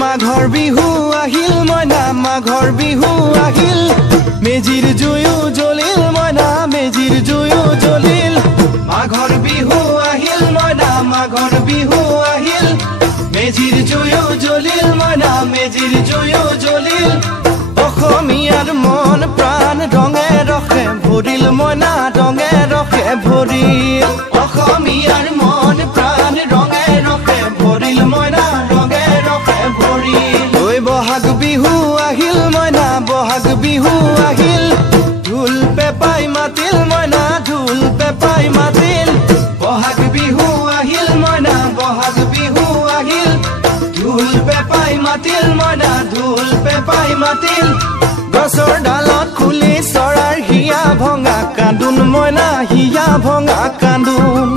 মাঘৰ বিহু আহিল মইনা মাঘৰ বিহু আহিল মেজিৰ জুয়ো জ্বলিল মইনা মেজিৰ জুয়ো জ্বলিল মাঘৰ বিহু আহিল মইনা মাঘৰ বিহু আহিল মেজিৰ জুয়ো জ্বলিল মইনা মেজিৰ জুয়ো জ্বলিল অসমীয়াৰ মন প্ৰাণ ৰঙে ৰখে ভৰিল মইনা ৰঙে ৰখে ভৰিল অসমীয়াৰ মন প্ৰাণ ৰঙে ৰখে ভৰিল মইনা ৰঙে ৰখে ভৰিল ঐ বহাগ বিহু আহিল মইনা বহাগ বিহু আহিল ঢোল পেপাই মাতিল মইনা ঢোল পেপাই মাতিল বহাগ বিহু আহিল মইনা বহাগ বিহু আহিল ঢোল পেপাই মাতিল মইনা ঢোল পেপাই মাতিল গছৰ ডালত খুলি চৰাৰ হিয়া ভঙা কান্দোন মইনা হিয়া ভঙা কান্দোন